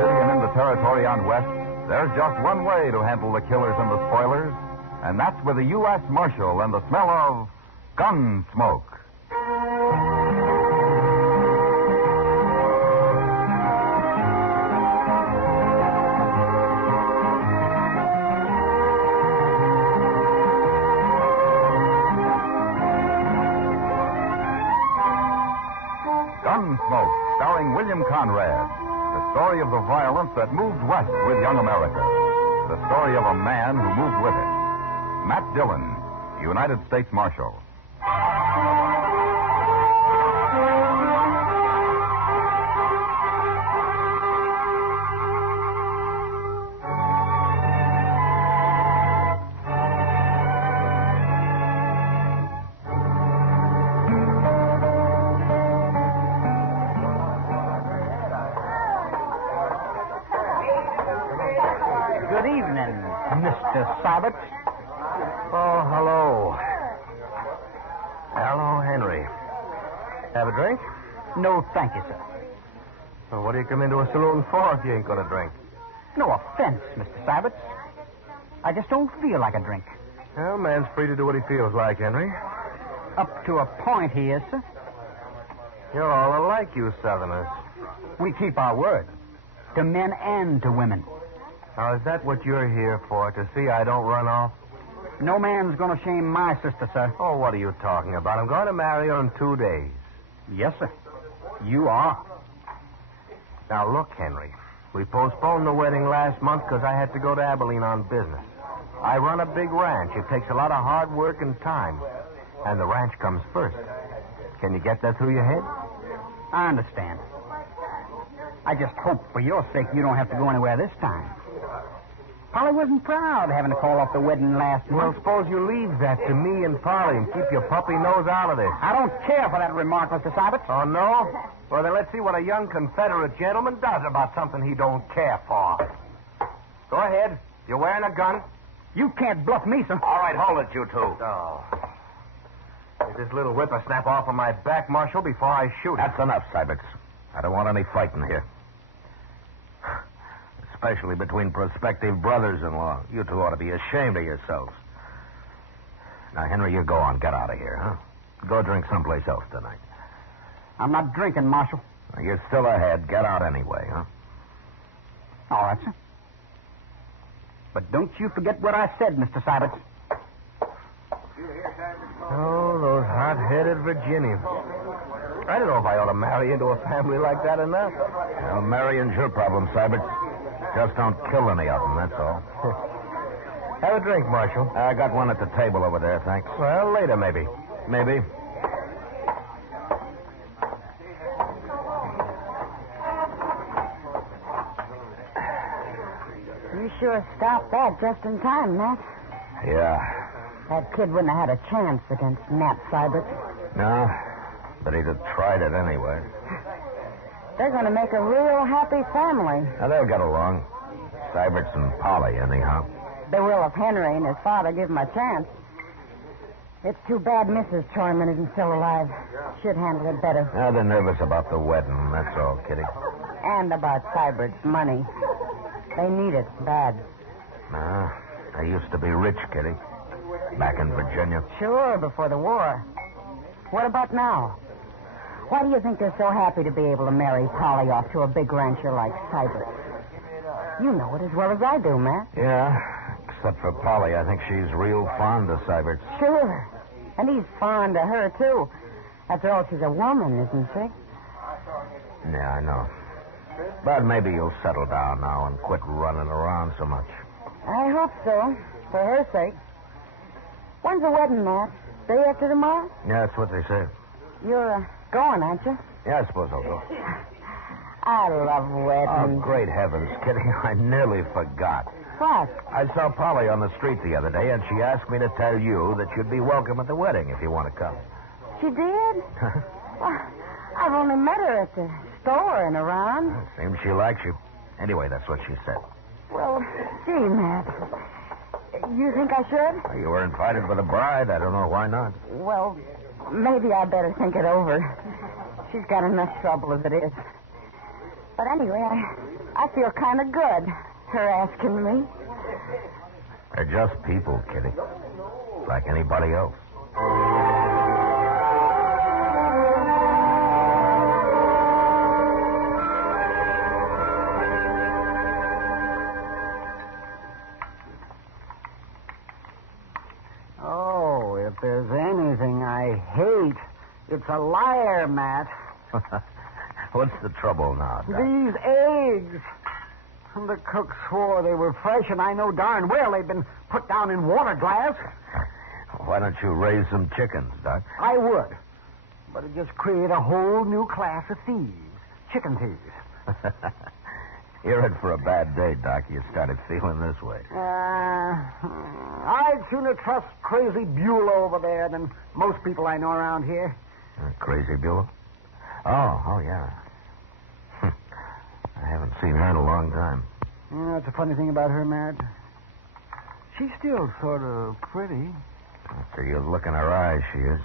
City and in the territory on West, there's just one way to handle the killers and the spoilers, and that's with a U.S. Marshal and the smell of Gunsmoke. Gunsmoke, starring William Conrad. The story of the violence that moved west with young America. The story of a man who moved with it. Matt Dillon, United States Marshal. Good evening, Mr. Sabat. Oh, hello. Hello, Henry. Have a drink? No, thank you, sir. Well, what do you come into a saloon for if you ain't going to drink? No offense, Mr. Sabat. I just don't feel like a drink. Well, man's free to do what he feels like, Henry. Up to a point he is, sir. You're all alike, you Southerners. We keep our word. To men and to women. Now, is that what you're here for, to see I don't run off? No man's going to shame my sister, sir. Oh, what are you talking about? I'm going to marry her in 2 days. Yes, sir. You are. Now, look, Henry. We postponed the wedding last month because I had to go to Abilene on business. I run a big ranch. It takes a lot of hard work and time. And the ranch comes first. Can you get that through your head? I understand. I just hope for your sake you don't have to go anywhere this time. Polly wasn't proud having to call off the wedding last Well, month. suppose you leave that to me and Parley and keep your puppy nose out of this. I don't care for that remark, Mr. Sabat. Oh, no? Well, then let's see what a young Confederate gentleman does about something he don't care for. Go ahead. You're wearing a gun? You can't bluff me, sir. All right, hold it, you two. Oh. Get this little whippersnap off of my back, Marshal, before I shoot him. That's enough, Syberts. I don't want any fighting here. Especially between prospective brothers-in-law. You two ought to be ashamed of yourselves. Now, Henry, you go on. Get out of here, huh? Go drink someplace else tonight. I'm not drinking, Marshal. Now, you're still ahead. Get out anyway, huh? All right, sir. But don't you forget what I said, Mr. Sabat. Oh, those hot-headed Virginians. I don't know if I ought to marry into a family like that or not. Well, marrying's your problem, Syberts. Just don't kill any of them, that's all. Have a drink, Marshal. I got one at the table over there, thanks. Well, later, maybe. Maybe. You sure stopped that just in time, Matt. Yeah. That kid wouldn't have had a chance against Nat Syberts. No, but he'd have tried it anyway. They're going to make a real happy family. Now, they'll get along. Syberts and Polly, anyhow. They will if Henry and his father give him a chance. It's too bad Mrs. Troyman isn't still alive. She'd handle it better. Now, they're nervous about the wedding, that's all, Kitty. And about Syberts' money. They need it bad. No, they used to be rich, Kitty. Back in Virginia. Sure, before the war. What about now? Why do you think they're so happy to be able to marry Polly off to a big rancher like Syberts? You know it as well as I do, Matt. Yeah, except for Polly. I think she's real fond of Syberts. Sure. And he's fond of her, too. After all, she's a woman, isn't she? Yeah, I know. But maybe you'll settle down now and quit running around so much. I hope so, for her sake. When's the wedding, Matt? Day after tomorrow? Yeah, that's what they say. You're going, aren't you? Yeah, I suppose I'll go. I love Oh, weddings. great heavens, Kitty. I nearly forgot. What? I saw Polly on the street the other day, and she asked me to tell you that you'd be welcome at the wedding if you want to come. She did? Well, I've only met her at the store and around. Seems she likes you. Anyway, that's what she said. Well, gee, Matt. You think I should? Well, you were invited by the bride. I don't know why not. Well, maybe I better think it over. She's got enough trouble as it is. But anyway, I feel kind of good, her asking me. They're just people, Kitty. Like anybody else. Oh, if there's anything I hate, it's a liar, Matt. What's the trouble now, Doc? These eggs. The cook swore they were fresh, and I know darn well they've been put down in water glass. Why don't you raise some chickens, Doc? I would. But it just created a whole new class of thieves. Chicken thieves. You're in for a bad day, Doc. You started feeling this way. I'd sooner trust Crazy Beulah over there than most people I know around here. Crazy Beulah? Oh, yeah. I haven't seen her in a long time. That's the funny thing about her, Matt. She's still sort of pretty. After you look in her eyes, she is.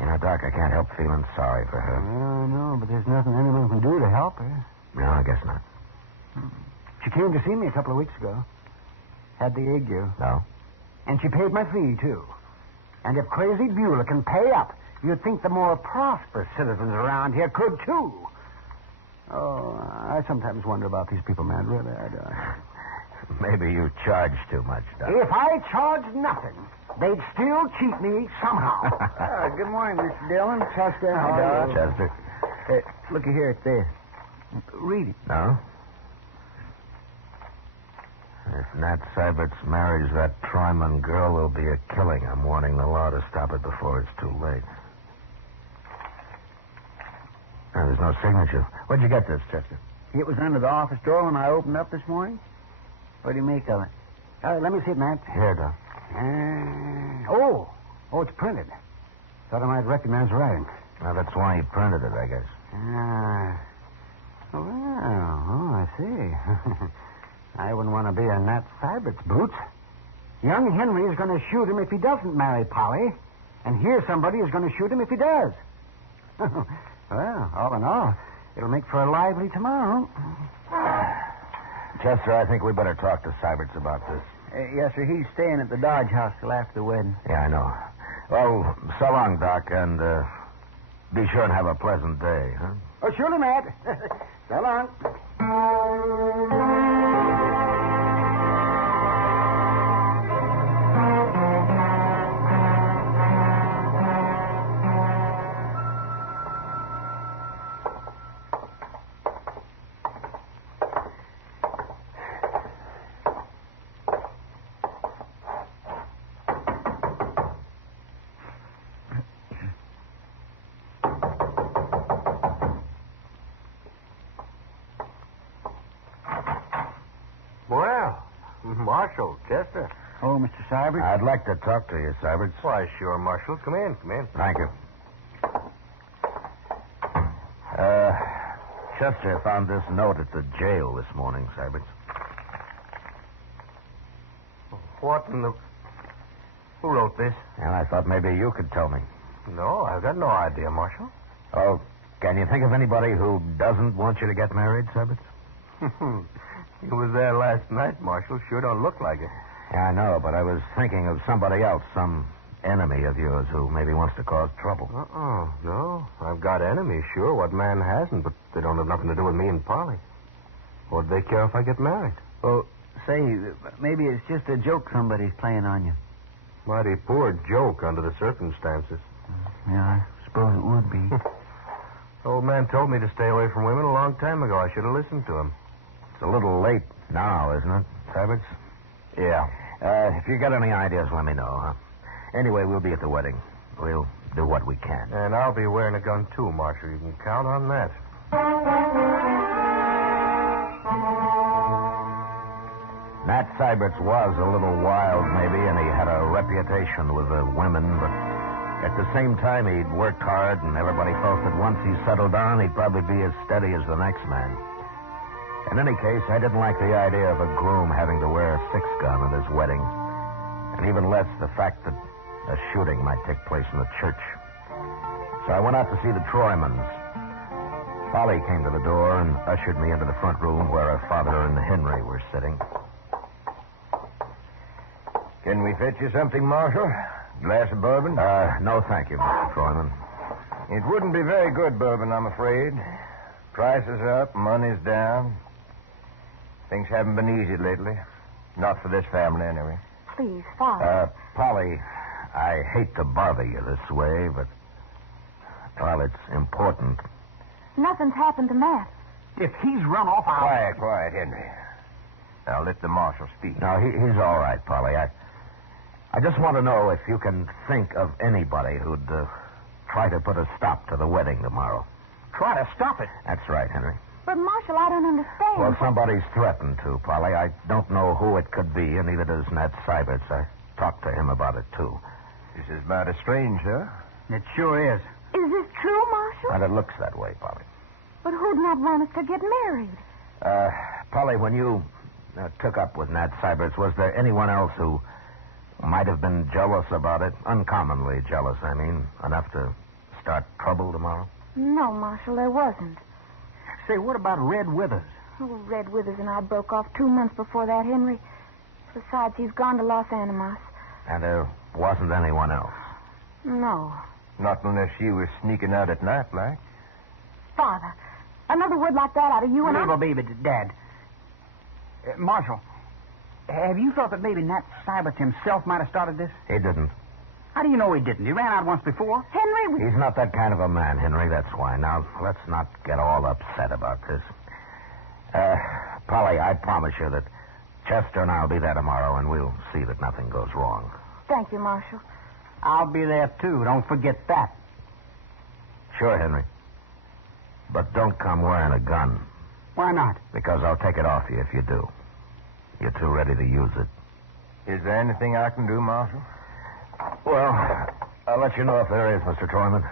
You know, Doc, I can't help feeling sorry for her. No, but there's nothing anyone can do to help her. No, I guess not. She came to see me a couple of weeks ago. Had the ague. No? And she paid my fee, too. And if Crazy Beulah can pay up, you'd think the more prosperous citizens around here could, too. Oh, I sometimes wonder about these people, man. Really, I do. Maybe you charge too much, Doc. If I charged nothing, they'd still cheat me somehow. Good morning, Mr. Dillon. Chester. Hi, Doc. Chester. Hey, looky here at this. Read it. No? If Nat Syberts marries that Tryman girl, there'll be a killing. I'm warning the law to stop it before it's too late. Oh, there's no signature. Where'd you get this, Chester? It was under the office door when I opened up this morning. What do you make of it? Let me see it, Matt. Here, Doc. Oh, it's printed. Thought I might recognize the writing. Well, that's why you printed it, I guess. I see. I wouldn't want to be in Nat Sybert's boots. Young Henry is going to shoot him if he doesn't marry Polly. And here somebody is going to shoot him if he does. Well, all in all, it'll make for a lively tomorrow. Chester, I think we better talk to Syberts about this. Yes, sir. He's staying at the Dodge House till after the wedding. Yeah, I know. Well, so long, Doc, and be sure and have a pleasant day, huh? Oh, surely, Matt. So long. Well, Marshal, Chester. Oh, Mr. Syberts? I'd like to talk to you, Syberts. Why, sure, Marshal. Come in. Thank you. Chester found this note at the jail this morning, Syberts. What in the... Who wrote this? And I thought maybe you could tell me. No, I've got no idea, Marshal. Oh, can you think of anybody who doesn't want you to get married, Syberts? He was there last night, Marshal. Sure don't look like it. Yeah, I know, but I was thinking of somebody else, some enemy of yours who maybe wants to cause trouble. No. I've got enemies, sure. What man hasn't? But they don't have nothing to do with me and Polly. Or do they care if I get married? Well, say, maybe it's just a joke somebody's playing on you. Mighty poor joke under the circumstances. Yeah, I suppose it would be. Old man told me to stay away from women a long time ago. I should have listened to him. It's a little late now, isn't it, Syberts? Yeah. If you got any ideas, let me know, huh? Anyway, we'll be at the wedding. We'll do what we can. And I'll be wearing a gun, too, Marshal. You can count on that. Nat Syberts was a little wild, maybe, and he had a reputation with the women, but at the same time, he'd worked hard, and everybody felt that once he settled down, he'd probably be as steady as the next man. In any case, I didn't like the idea of a groom having to wear a six-gun at his wedding, and even less the fact that a shooting might take place in the church. So I went out to see the Troymans. Parley came to the door and ushered me into the front room where her father and Henry were sitting. Can we fetch you something, Marshal? Glass of bourbon? No, thank you, Mr. Troyman. It wouldn't be very good bourbon, I'm afraid. Prices up, money's down. Things haven't been easy lately. Not for this family, anyway. Please, Father. Polly, I hate to bother you this way, but, well, it's important. Nothing's happened to Matt. If he's run off, I'll... Quiet, Henry. Now let the marshal speak. No, he's all right, Polly. I just want to know if you can think of anybody who'd try to put a stop to the wedding tomorrow. Try to stop it? That's right, Henry. But, Marshal, I don't understand. Well, somebody's threatened to, Polly. I don't know who it could be, and neither does Nat Syberts. I talked to him about it, too. This is mighty strange, huh? It sure is. Is this true, Marshal? And it looks that way, Polly. But who'd not want us to get married? Polly, when you took up with Nat Syberts, was there anyone else who might have been jealous about it? Uncommonly jealous, I mean. Enough to start trouble tomorrow? No, Marshal, there wasn't. Say, what about Red Withers? Oh, Red Withers and I broke off 2 months before that, Henry. Besides, he's gone to Los Animas. And there wasn't anyone else? No. Not unless she was sneaking out at night, like. Father, another word like that out of you and Little baby, Dad. Marshal, have you thought that maybe Nat Syberts himself might have started this? He didn't. How do you know he didn't? He ran out once before. Henry... He's not that kind of a man, Henry, that's why. Now, let's not get all upset about this. Polly, I promise you that Chester and I'll be there tomorrow, and we'll see that nothing goes wrong. Thank you, Marshal. I'll be there, too. Don't forget that. Sure, Henry. But don't come wearing a gun. Why not? Because I'll take it off you if you do. You're too ready to use it. Is there anything I can do, Marshal? Well, I'll let you know if there is, Mr. Troyman.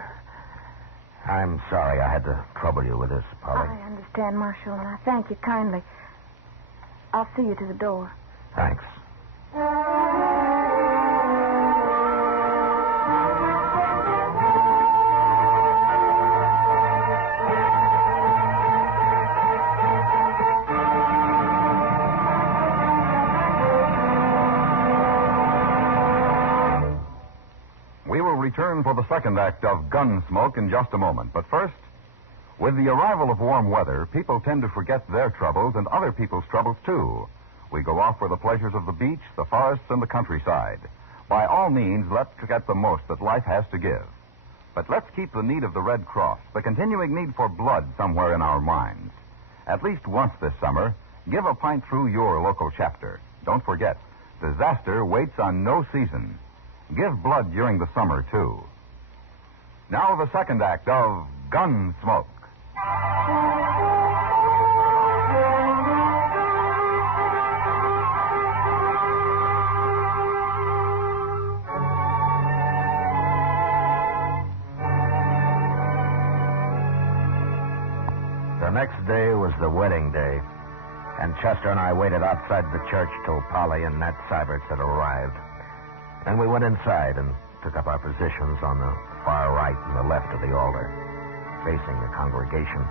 I'm sorry I had to trouble you with this, Polly. I understand, Marshal, and I thank you kindly. I'll see you to the door. Thanks. Return for the second act of Gunsmoke in just a moment. But first, with the arrival of warm weather, people tend to forget their troubles and other people's troubles, too. We go off for the pleasures of the beach, the forests, and the countryside. By all means, let's get the most that life has to give. But let's keep the need of the Red Cross, the continuing need for blood, somewhere in our minds. At least once this summer, give a pint through your local chapter. Don't forget, disaster waits on no season. Give blood during the summer, too. Now the second act of Gunsmoke. The next day was the wedding day, and Chester and I waited outside the church till Polly and Nat Syberts had arrived. Then we went inside and took up our positions on the far right and the left of the altar, facing the congregation.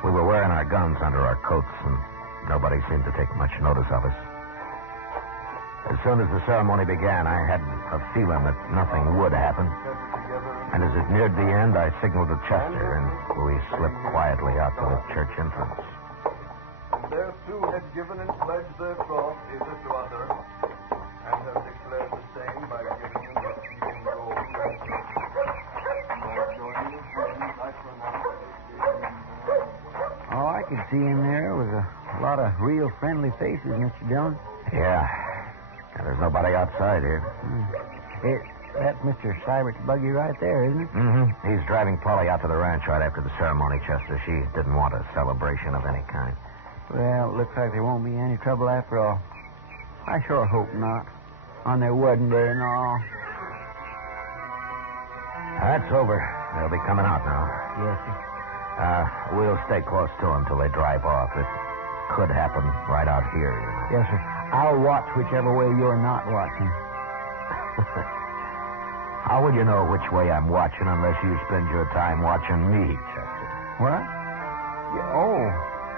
We were wearing our guns under our coats, and nobody seemed to take much notice of us. As soon as the ceremony began, I had a feeling that nothing would happen. And as it neared the end, I signaled to Chester, and we slipped quietly out to the church entrance. Their two had given and pledged their troth either to other, and have declared the same by giving him the seed gold and silver. By joining his hands, I pronounce this. Oh, I could see in there was a lot of real friendly faces, Mr. Dillon. Yeah. And there's nobody outside here. That's Mr. Sybert's buggy right there, isn't it? Mm-hmm. He's driving Polly out to the ranch right after the ceremony, Chester. She didn't want a celebration of any kind. Well, it looks like there won't be any trouble after all. I sure hope not. On their wedding day and all. That's over. They'll be coming out now. Yes, sir. We'll stay close to them till they drive off. It could happen right out here, you know. Yes, sir. I'll watch whichever way you're not watching. How would you know which way I'm watching unless you spend your time watching me, Chester? What? Yeah, oh.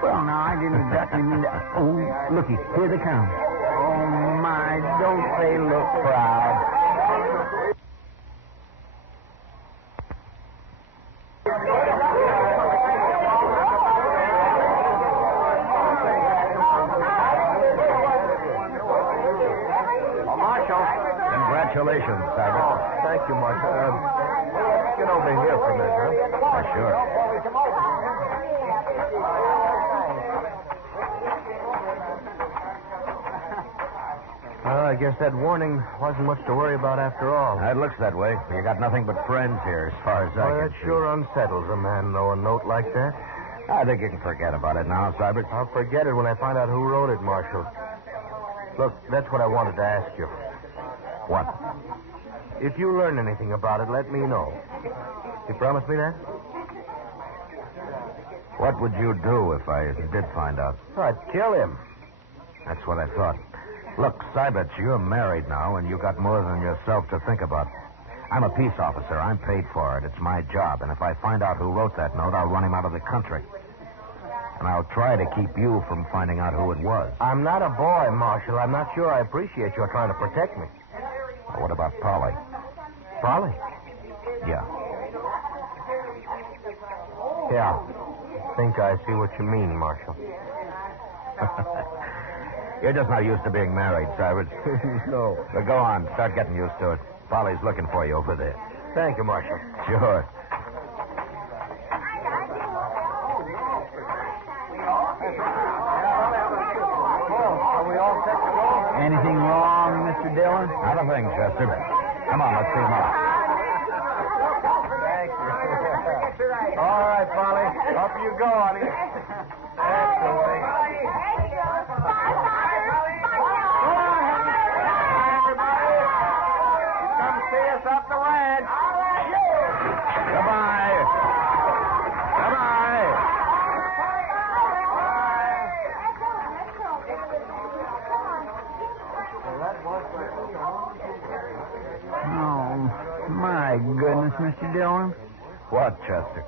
Well, now, I didn't exactly mean that. Oh, looky, here they come. Oh, my, don't they look proud? Marshal. Congratulations, Cybert. Oh, thank you, Marshal. Get over here for a minute, huh? Sure. Well, I guess that warning wasn't much to worry about after all. It looks that way. You got nothing but friends here, as far as I can That see. sure unsettles a man, though, a note like that. I think you can forget about it now, Cybert. I'll forget it when I find out who wrote it, Marshal. Look, that's what I wanted to ask you. What? If you learn anything about it, let me know. You promise me that? What would you do if I did find out? I'd kill him. That's what I thought. Look, Cybert, you're married now, and you got more than yourself to think about. I'm a peace officer. I'm paid for it. It's my job. And if I find out who wrote that note, I'll run him out of the country. And I'll try to keep you from finding out who it was. I'm not a boy, Marshal. I'm not sure I appreciate your trying to protect me. Well, what about Parley? Parley? Yeah. Yeah. Think I see what you mean, Marshal. You're just not used to being married, Cybert. No. But go on. Start getting used to it. Polly's looking for you over there. Thank you, Marshal. Sure. Anything wrong, Mr. Dillon? Not a thing, Chester. Come on, let's see him out. Thank you. All right, Polly. Up you go, honey. That's the way. Come see us up the ranch. Goodbye. Goodbye. Oh, my goodness, Mr. Dillon. What, Chester?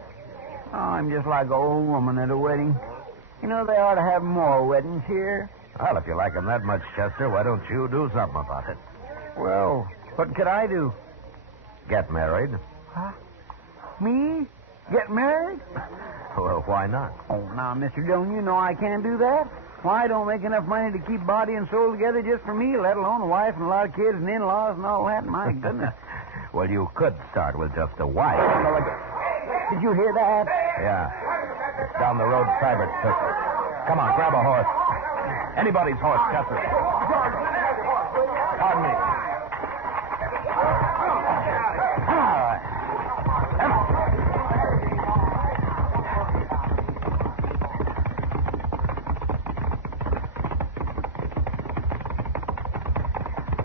Oh, I'm just like an old woman at a wedding. You know, they ought to have more weddings here. Well, if you like him that much, Chester, why don't you do something about it? Well, what could I do? Get married. Huh? Me? Get married? Well, why not? Oh, now, Mr. Dillon, you know I can't do that. Why, I don't make enough money to keep body and soul together just for me, let alone a wife and a lot of kids and in-laws and all that. My goodness. Well, you could start with just a wife. Did you hear that? Yeah. It's down the road Cybert took. Come on, grab a horse. Anybody's horse, Chester. Pardon me.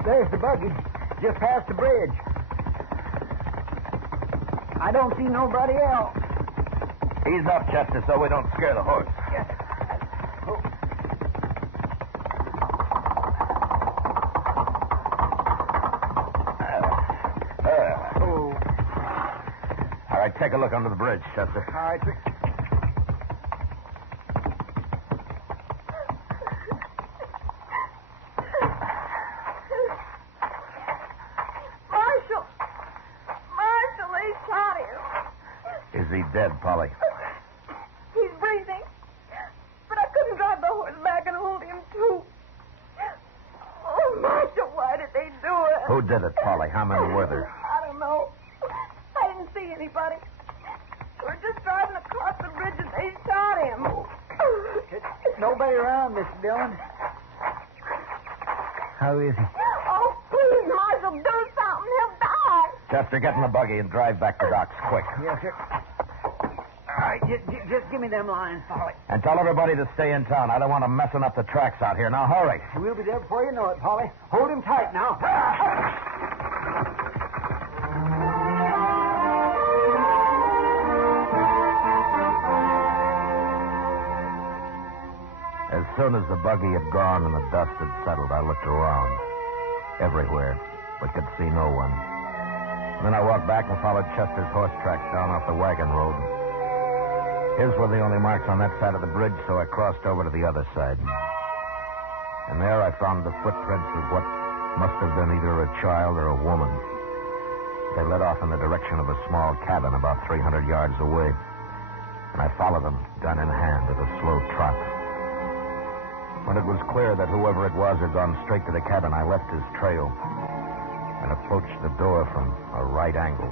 There's the buggy. Just past the bridge. I don't see nobody else. Ease up, Chester, so we don't scare the horse. All right, take a look under the bridge, Chester. All right, sir. Marshal, they shot him. Is he dead, Polly? He's breathing. But I couldn't drive the horse back and hold him, too. Oh, Marshal, why did they do it? Who did it, Polly? How many were there? I don't know. I didn't see anybody. We were just driving across the bridge and they shot him. Nobody around, Mr. Dillon. How is he? Oh, please, Marshal, do something. He'll die. Chester, get in the buggy and drive back to docks, quick. Yes, sir. All right, just give me them lines, Polly. And tell everybody to stay in town. I don't want them messing up the tracks out here. Now, hurry. We'll be there before you know it, Polly. Hold him tight now. As soon as the buggy had gone and the dust had settled, I looked around. Everywhere, but could see no one. Then I walked back and followed Chester's horse tracks down off the wagon road. His were the only marks on that side of the bridge, so I crossed over to the other side. And there I found the footprints of what must have been either a child or a woman. They led off in the direction of a small cabin about 300 yards away. And I followed them, gun in hand, at a slow trot. When it was clear that whoever it was had gone straight to the cabin, I left his trail and approached the door from a right angle.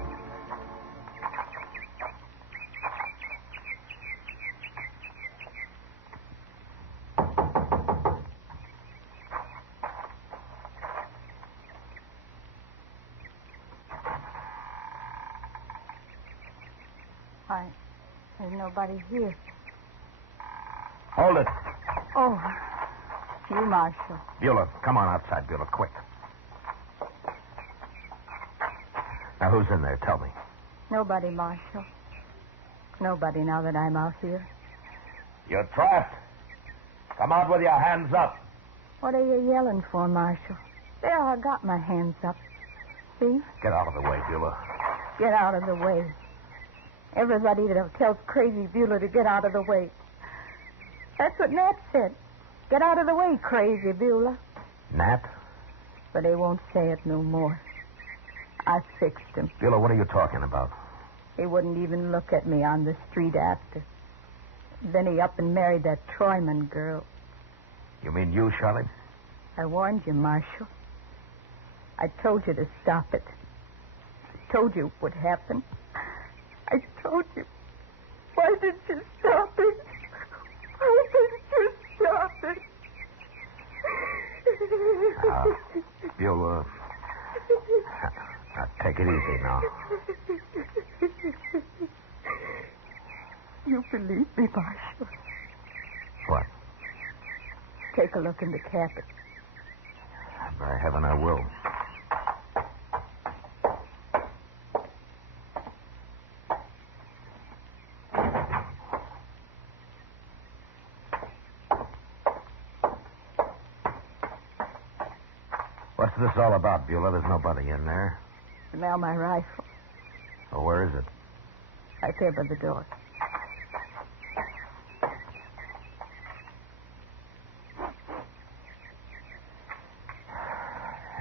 Why, there's nobody here. Hold it. Oh, you, Marshal. Beulah, come on outside, Beulah, quick. Now, who's in there? Tell me. Nobody, Marshal. Nobody now that I'm out here. You're trapped. Come out with your hands up. What are you yelling for, Marshal? There, I got my hands up. See? Get out of the way, Beulah. Get out of the way. Everybody that tells Crazy Beulah to get out of the way. That's what Nat said. Get out of the way, Crazy Beulah. Nat? But they won't say it no more. I fixed him. Beulah, what are you talking about? He wouldn't even look at me on the street after. Then he up and married that Troyman girl. You mean you, Charlie? I warned you, Marshal. I told you to stop it. I told you what happened. I told you. Why didn't you stop it? Why didn't you stop it? Beulah, take it easy now. You believe me, Marshal? What? Take a look in the cabin. By heaven, I will. What's this all about, Beulah? There's nobody in there. Smell my rifle. Oh, where is it? Right there by the door.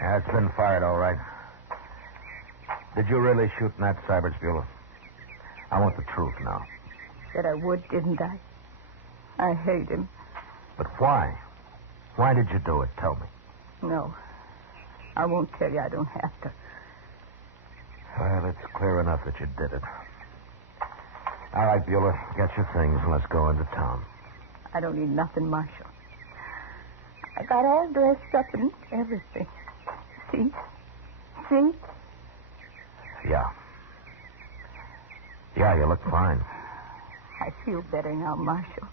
Yeah, it's been fired, all right. Did you really shoot Nat Syberts, Beulah? I want the truth now. Said I would, didn't I? I hate him. But why? Why did you do it? Tell me. No. I won't tell you. I don't have to. Well, it's clear enough that you did it. All right, Beulah, get your things and let's go into town. I don't need nothing, Marshal. I got all dressed up and everything. See? See? Yeah. Yeah, you look fine. I feel better now, Marshal.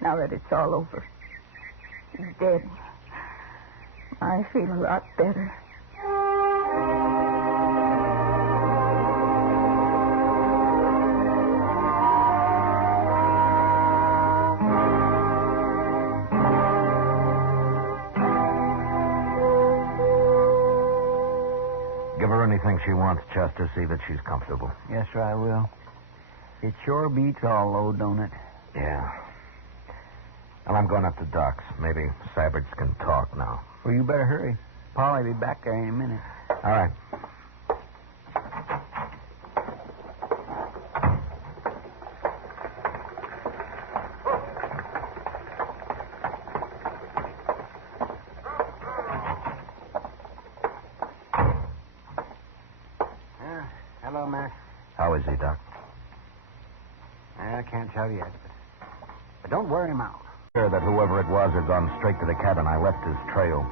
Now that it's all over. He's dead. I feel a lot better. Give her anything she wants, Chester. See that she's comfortable. Yes, sir, I will. It sure beats all, though, don't it? Yeah. Well, I'm going up to Doc's. Maybe Syberts can talk now. Well, you better hurry. Parley will be back there in a minute. All right. Hello, Mac. How is he, Doc? I can't tell yet, but don't wear him out. Sure that whoever it was had gone straight to the cabin. I left his trail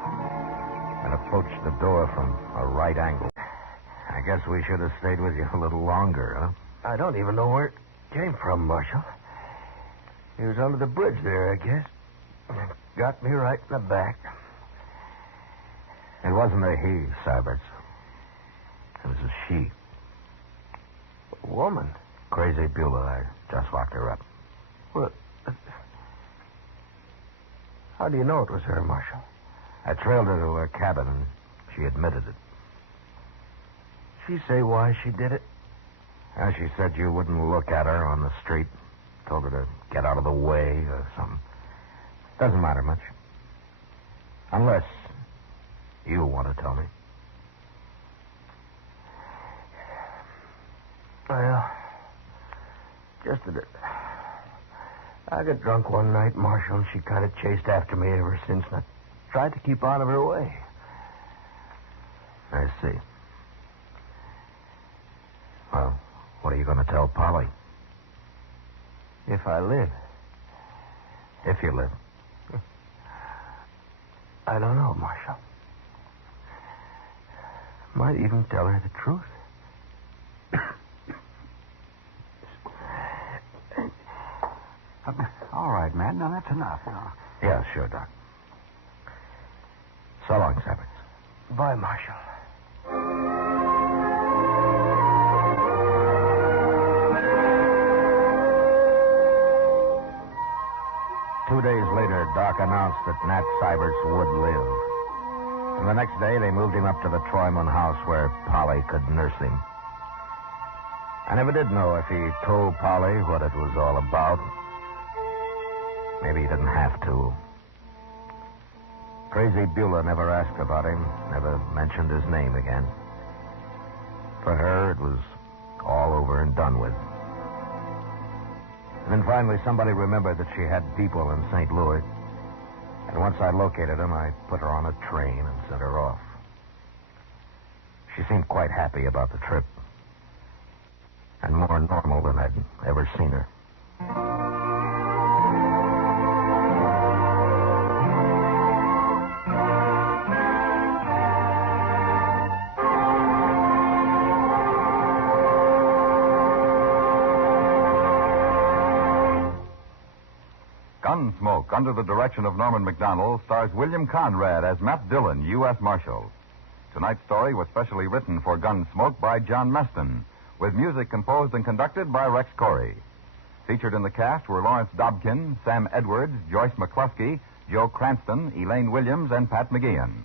and approached the door from a right angle. I guess we should have stayed with you a little longer, huh? I don't even know where it came from, Marshal. He was under the bridge there, I guess. Got me right in the back. It wasn't a he, Syberts. It was a she. A woman? Crazy Beulah. I just locked her up. Well, how do you know it was her, Marshal? I trailed her to her cabin, and she admitted it. She say why she did it? She said you wouldn't look at her on the street. told her to get out of the way or something. Doesn't matter much. Unless you want to tell me. Well, just that I got drunk one night, Marshal, and she kind of chased after me ever since, and I tried to keep out of her way. I see. Well, what are you going to tell Polly? If I live. If you live. I don't know, Marshal. Might even tell her the truth. All right, Matt. Now, that's enough. Now. Yeah, sure, Doc. So long, Sabbats. Bye, Marshal. 2 days later, Doc announced that Nat Syberts would live. And the next day, they moved him up to the Troyman house where Polly could nurse him. I never did know if he told Polly what it was all about. Maybe he didn't have to. Crazy Beulah never asked about him, never mentioned his name again. For her, it was all over and done with. And then finally, somebody remembered that she had people in St. Louis. And once I located them, I put her on a train and sent her off. She seemed quite happy about the trip. And more normal than I'd ever seen her. Gunsmoke, under the direction of Norman Macdonnell, stars William Conrad as Matt Dillon, U.S. Marshal. Tonight's story was specially written for Gunsmoke by John Meston, with music composed and conducted by Rex Corey. Featured in the cast were Lawrence Dobkin, Sam Edwards, Joyce McCluskey, Joe Cranston, Elaine Williams, and Pat McGeehan.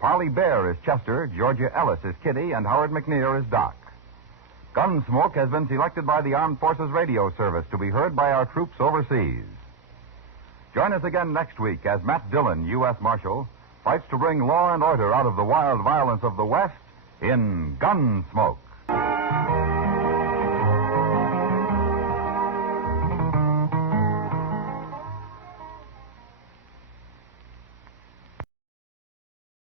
Parley Baer is Chester, Georgia Ellis is Kitty, and Howard McNear is Doc. Gunsmoke has been selected by the Armed Forces Radio Service to be heard by our troops overseas. Join us again next week as Matt Dillon, U.S. Marshal, fights to bring law and order out of the wild violence of the West in Gunsmoke.